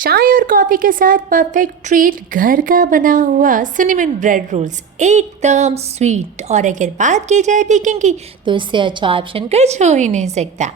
चाय और कॉफी के साथ परफेक्ट ट्रीट घर का बना हुआ सिनेमन ब्रेड रोल्स एकदम स्वीट। और अगर बात की जाए बेकिंग की तो इससे अच्छा ऑप्शन कुछ हो ही नहीं सकता।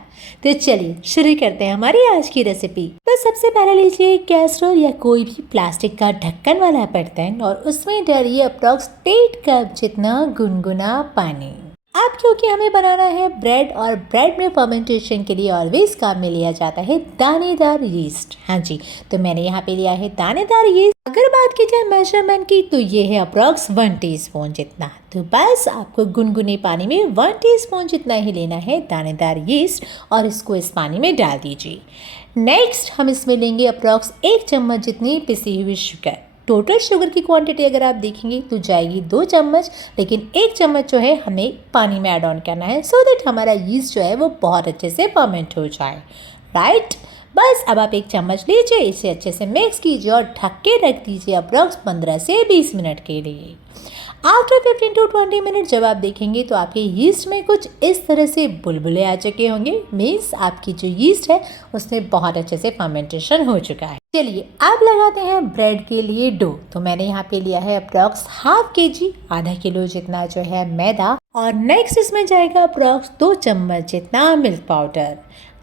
तो चलिए शुरू करते हैं हमारी आज की रेसिपी। तो सबसे पहले लीजिए कैसरोल या कोई भी प्लास्टिक का ढक्कन वाला बर्तन और उसमें डालिए अप्रॉक्स 1.5 कप जितना गुनगुना पानी। अब क्योंकि हमें बनाना है ब्रेड और ब्रेड में फर्मेंटेशन के लिए ऑलवेज काम में लिया जाता है दानेदार यीस्ट। हाँ जी, तो मैंने यहाँ पे लिया है दानेदार यीस्ट। अगर बात की जाए मेजरमेंट की तो ये है अप्रॉक्स 1 टीस्पून जितना। तो बस आपको गुनगुने पानी में 1 टीस्पून जितना ही लेना है दानेदार यीस्ट और इसको इस पानी में डाल दीजिए। नेक्स्ट हम इसमें लेंगे अप्रॉक्स 1 चम्मच जितनी पिसी हुई शुगर। टोटल शुगर की क्वांटिटी अगर आप देखेंगे तो जाएगी 2 चम्मच, लेकिन 1 चम्मच जो है हमें पानी में ऐड ऑन करना है सो दैट हमारा यीस्ट जो है वो बहुत अच्छे से फर्मेंट हो जाए। राइट, बस अब आप 1 चम्मच लीजिए, इसे अच्छे से मिक्स कीजिए और ढक के रख दीजिए अप्रॉक्स 15 से 20 मिनट के लिए। आफ्टर 15 टू 20 मिनट जब आप देखेंगे तो आपके यीस्ट में कुछ इस तरह से बुलबुले आ चुके होंगे। मीन्स आपकी जो यीस्ट है उसमें बहुत अच्छे से फर्मेंटेशन हो चुका है। चलिए अब लगाते हैं ब्रेड के लिए डो। तो मैंने यहाँ पे लिया है अप्रॉक्स हाफ kg, आधा किलो जितना जो है मैदा, और नेक्स्ट इसमें जाएगा अप्रॉक्स 2 चम्मच जितना मिल्क पाउडर।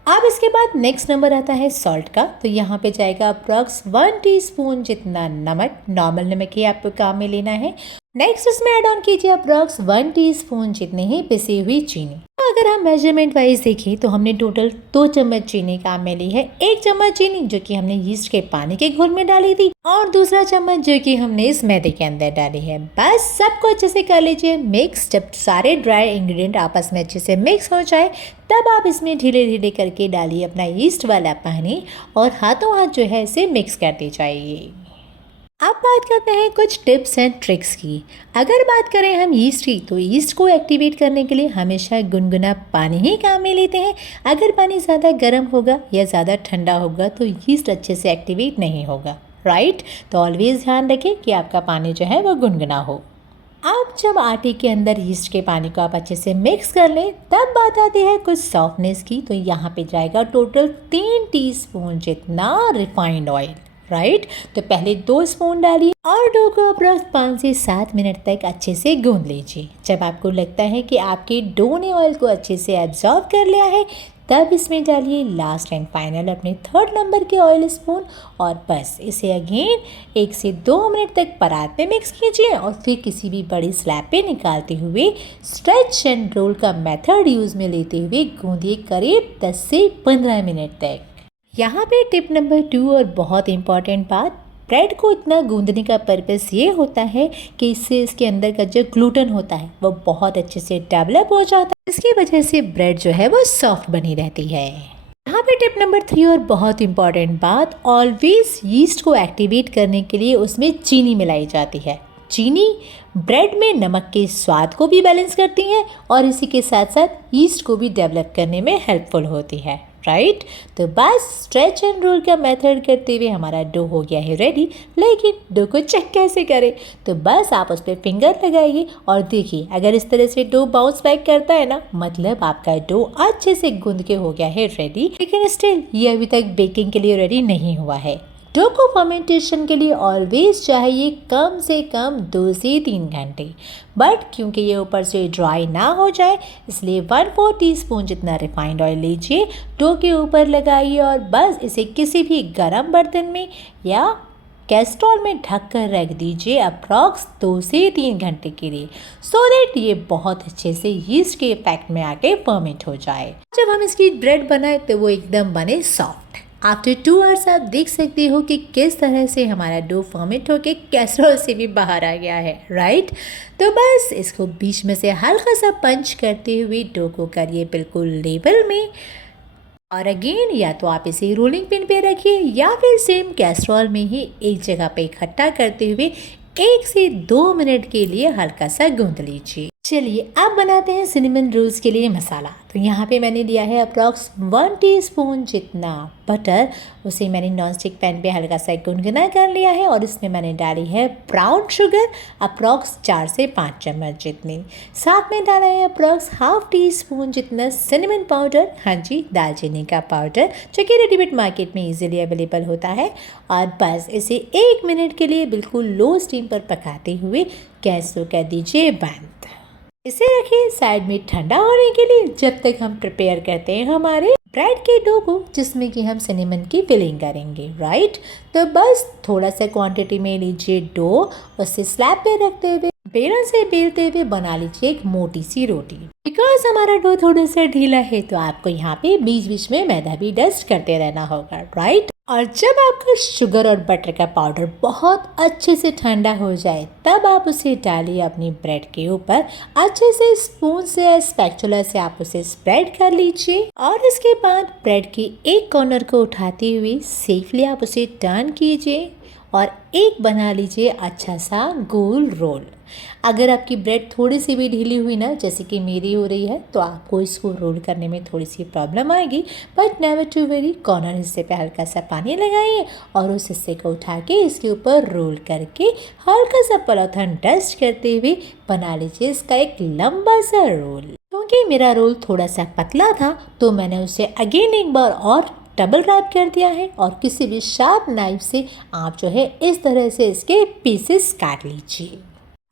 अब इसके बाद नेक्स्ट नंबर आता है सॉल्ट का। तो यहाँ पे जाएगा अप्रॉक्स 1 टीस्पून जितना नमक, नॉर्मल नमक ही आपको काम में लेना है। नेक्स्ट इसमें ऐड ऑन कीजिए अप्रॉक्स 1 टीस्पून जितनी ही पिसी हुई चीनी। अगर हम मेजरमेंट वाइज देखें तो हमने टोटल 2 चम्मच चीनी काम में ली है। 1 चम्मच चीनी जो कि हमने यीस्ट के पानी के घोल में डाली थी और दूसरा चम्मच जो कि हमने इस मैदे के अंदर डाली है। बस सबको अच्छे से कर लीजिए मिक्स। जब सारे ड्राई इंग्रेडिएंट आपस में अच्छे से मिक्स हो जाए तब आप इसमें धीरे धीरे करके डालिए अपना यीस्ट वाला पानी और हाथों हाथ जो है इसे मिक्स करते जाइए। अब बात करते हैं कुछ टिप्स एंड ट्रिक्स की। अगर बात करें हम यीस्ट की तो यीस्ट को एक्टिवेट करने के लिए हमेशा गुनगुना पानी ही काम में लेते हैं। अगर पानी ज़्यादा गर्म होगा या ज़्यादा ठंडा होगा तो यीस्ट अच्छे से एक्टिवेट नहीं होगा। राइट, तो ऑलवेज ध्यान रखें कि आपका पानी जो है वो गुनगुना हो। अब जब आटे के अंदर यीस्ट के पानी को आप अच्छे से मिक्स कर लें तब बात आती है कुछ सॉफ्टनेस की। तो यहाँ पे जाएगा टोटल 3 टीस्पून जितना रिफाइंड ऑयल। राइट, तो पहले 2 स्पून डालिए और डो को अप्रॉक्स 5 से 7 मिनट तक अच्छे से गूंद लीजिए। जब आपको लगता है कि आपके डो ने ऑयल को अच्छे से एब्जॉर्ब कर लिया है तब इसमें डालिए लास्ट एंड फाइनल अपने 3rd नंबर के ऑयल स्पून और बस इसे अगेन 1 से 2 मिनट तक परात में मिक्स कीजिए और फिर किसी भी बड़ी स्लैब पे निकालते हुए स्ट्रेच एंड रोल का मेथड यूज़ में लेते हुए गूंदिए करीब 10 से 15 मिनट तक। यहाँ पे टिप नंबर 2 और बहुत इम्पॉर्टेंट बात, ब्रेड को इतना गूंदने का पर्पस ये होता है कि इससे इसके अंदर का जो ग्लूटेन होता है वो बहुत अच्छे से डेवलप हो जाता है। इसकी वजह से ब्रेड जो है वो सॉफ्ट बनी रहती है। यहाँ पे टिप नंबर 3 और बहुत इम्पॉर्टेंट बात, ऑलवेज यीस्ट को एक्टिवेट करने के लिए उसमें चीनी मिलाई जाती है। चीनी ब्रेड में नमक के स्वाद को भी बैलेंस करती है और इसी के साथ साथ यीस्ट को भी डेवलप करने में हेल्पफुल होती है। राइट, तो बस स्ट्रेच एंड रोल का मेथड करते हुए हमारा डो हो गया है रेडी। लेकिन डो को चेक कैसे करें? तो बस आप उस पर फिंगर लगाइए और देखिए अगर इस तरह से डो बाउंस बैक करता है ना, मतलब आपका डो अच्छे से गूंद के हो गया है रेडी। लेकिन स्टिल ये अभी तक बेकिंग के लिए रेडी नहीं हुआ है। डो को फर्मेंटेशन के लिए ऑलवेज चाहिए कम से कम 2 से 3 घंटे। बट क्योंकि ये ऊपर से ड्राई ना हो जाए इसलिए 1/4 टीस्पून जितना रिफाइंड ऑयल लीजिए, डो के ऊपर लगाइए और बस इसे किसी भी गर्म बर्तन में या कैस्ट्रॉल में ढक कर रख दीजिए अप्रॉक्स 2 से 3 घंटे के लिए सो दैट ये बहुत अच्छे से यीस्ट के इफेक्ट में आके फर्मेंट हो जाए। जब हम इसकी ब्रेड बनाए तो वो एकदम बने सॉफ्ट। आफ्टर 2 आवर्स आप देख सकते हो कि किस तरह से हमारा डो फर्मेंट होके कैसरोल से भी बाहर आ गया है। राइट, तो बस इसको बीच में से हल्का सा पंच करते हुए डो को करिए बिल्कुल लेवल में और अगेन या तो आप इसे रोलिंग पिन पे रखिए या फिर सेम कैसरोल में ही एक जगह पे इकट्ठा करते हुए 1 से 2 मिनट के लिए हल्का सा गूंद लीजिए। चलिए अब बनाते हैं सिनेमन रोल्स के लिए मसाला। तो यहाँ पे मैंने लिया है अप्रॉक्स 1 टीस्पून जितना बटर। उसे मैंने नॉन स्टिक पैन पे हल्का सा गुनगुना कर लिया है और इसमें मैंने डाली है ब्राउन शुगर अप्रॉक्स 4 से 5 चम्मच जितनी। साथ में डाला है अप्रॉक्स हाफ टी स्पून जितना सिनेमन पाउडर, हाँ जी दालचीनी का पाउडर, जो कि रेडीमेड मार्केट में ईजिली अवेलेबल होता है। और बस इसे 1 मिनट के लिए बिल्कुल लो स्टीम पर पकाते हुए गैस को कर दीजिए बंद। इसे रखिए साइड में ठंडा होने के लिए, जब तक हम प्रिपेयर करते हैं हमारे ब्रेड के डो को, जिसमें कि हम सिनेमन की फिलिंग करेंगे, राइट। तो बस थोड़ा सा क्वांटिटी में लीजिए डो, उसे स्लैब पे रखते हुए बेलन से बेलते हुए बना लीजिए एक मोटी सी रोटी। बिकॉज हमारा डो थोड़ा सा ढीला है तो आपको यहाँ पे बीच बीच में मैदा भी डस्ट करते रहना होगा, राइट। और जब आपका शुगर और बटर का पाउडर बहुत अच्छे से ठंडा हो जाए तब आप उसे डालिए अपनी ब्रेड के ऊपर। अच्छे से स्पून से या स्पैचुला से आप उसे स्प्रेड कर लीजिए और इसके बाद ब्रेड की एक कॉर्नर को उठाते हुए सेफली आप उसे टर्न कीजिए और एक बना लीजिए अच्छा सा गोल रोल। अगर आपकी ब्रेड थोड़ी सी भी ढीली हुई ना, जैसे कि मेरी हो रही है, तो आपको इसको रोल करने में थोड़ी सी प्रॉब्लम आएगी, but never to worry. Corner हिस्से पे हल्का सा पानी लगाइए और उस हिस्से को उठा के इसके ऊपर रोल करके हल्का सा पॉलीथिन डस्ट करते हुए बना लीजिए इसका एक लंबा सा रोल। क्योंकि मेरा रोल थोड़ा सा पतला था तो मैंने उसे अगेन एक बार और डबल रैप कर दिया है और किसी भी शार्प नाइफ से आप जो है इस तरह से इसके पीसेस काट लीजिए।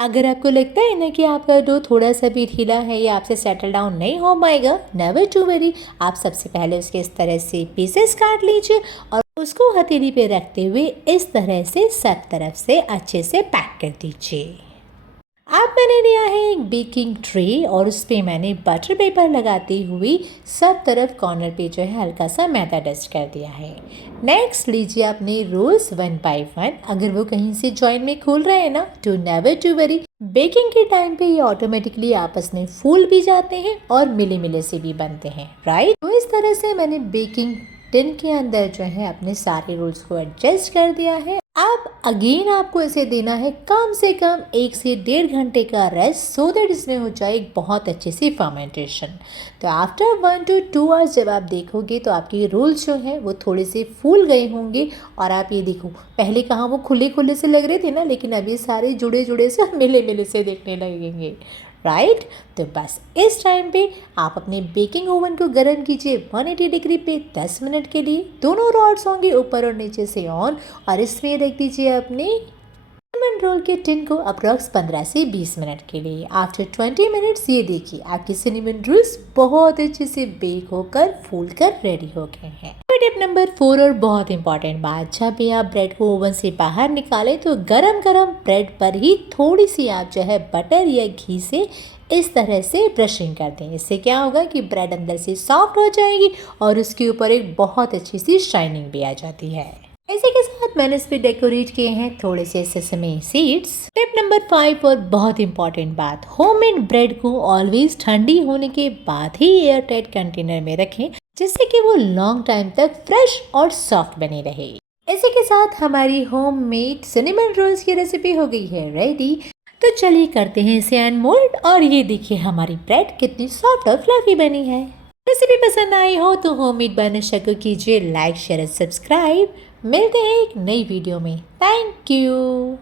अगर आपको लगता है ना कि आपका डो थोड़ा सा भी ढीला है या आपसे सेटल डाउन नहीं हो पाएगा, नेवर टू वरी। आप सबसे पहले उसके इस तरह से पीसेस काट लीजिए और उसको हथेली पे रखते हुए इस तरह से सब तरफ से अच्छे से पैक कर दीजिए। अब मैंने लिया है एक बेकिंग ट्रे और उस पर मैंने बटर पेपर लगाते हुए सब तरफ कॉर्नर पे जो है हल्का सा मैदा डस्ट कर दिया है। नेक्स्ट लीजिए अपने रोल्स 1 बाय 1। अगर वो कहीं से जॉइंट में खोल रहे हैं ना तो नेवर टू वरी, बेकिंग के टाइम पे ये ऑटोमेटिकली आपस में फूल भी जाते हैं और मिले मिले से भी बनते हैं, राइट। तो इस तरह से मैंने बेकिंग टिन के अंदर जो है अपने सारे रोल्स को एडजस्ट कर दिया है। अब अगेन आपको इसे देना है कम से कम 1 से 1.5 घंटे का रेस्ट, सो दैट इसमें हो जाए एक बहुत अच्छी सी फर्मेंटेशन। तो आफ्टर 1 to 2 आवर्स जब आप देखोगे तो आपके रोल्स जो हैं वो थोड़े से फूल गए होंगे। और आप ये देखो, पहले कहाँ वो खुले खुले से लग रहे थे ना, लेकिन अब ये सारे जुड़े जुड़े से मिले मिले से दिखने लगेंगे, राइट। तो बस इस टाइम पे आप अपने बेकिंग ओवन को गर्म कीजिए 180 डिग्री पे 10 मिनट के लिए। दोनों रॉड्स होंगे ऊपर और नीचे से ऑन और इसमें रख दीजिए अपने सिनेमन रोल के टिन को अप्रॉक्स 15 से 20 मिनट के लिए। आफ्टर 20 मिनट्स ये देखिए आपके सिनेमन रोल्स बहुत अच्छे से बेक होकर फूल कर रेडी हो गए हैं। टिप नंबर 4 और बहुत इंपॉर्टेंट बात, जब भी आप ब्रेड को ओवन से बाहर निकालें तो गरम गरम ब्रेड पर ही थोड़ी सी आप जो है बटर या घी से इस तरह से ब्रशिंग कर दें। इससे क्या होगा कि ब्रेड अंदर से सॉफ्ट हो जाएगी और उसके ऊपर एक बहुत अच्छी सी शाइनिंग भी आ जाती है। इसी के साथ मैंने इस पे डेकोरेट किए हैं थोड़े से सेसमी सीड्स। टिप नंबर 5 और बहुत इंपॉर्टेंट बात, होममेड ब्रेड को ऑलवेज ठंडी होने के बाद ही एयर टाइट कंटेनर में रखें, जिससे कि वो लॉन्ग टाइम तक फ्रेश और सॉफ्ट बनी रहे। इसी के साथ हमारी होममेड सिनेमन रोल्स की रेसिपी हो गई है रेडी। तो चलिए करते हैं इसे अनमोल्ड और ये देखिए हमारी ब्रेड कितनी सॉफ्ट और फ्लफी बनी है। रेसिपी पसंद आई हो तो होममेड बनने को कीजिए लाइक, शेयर और सब्सक्राइब। मिलते हैं एक नई वीडियो में। Thank you.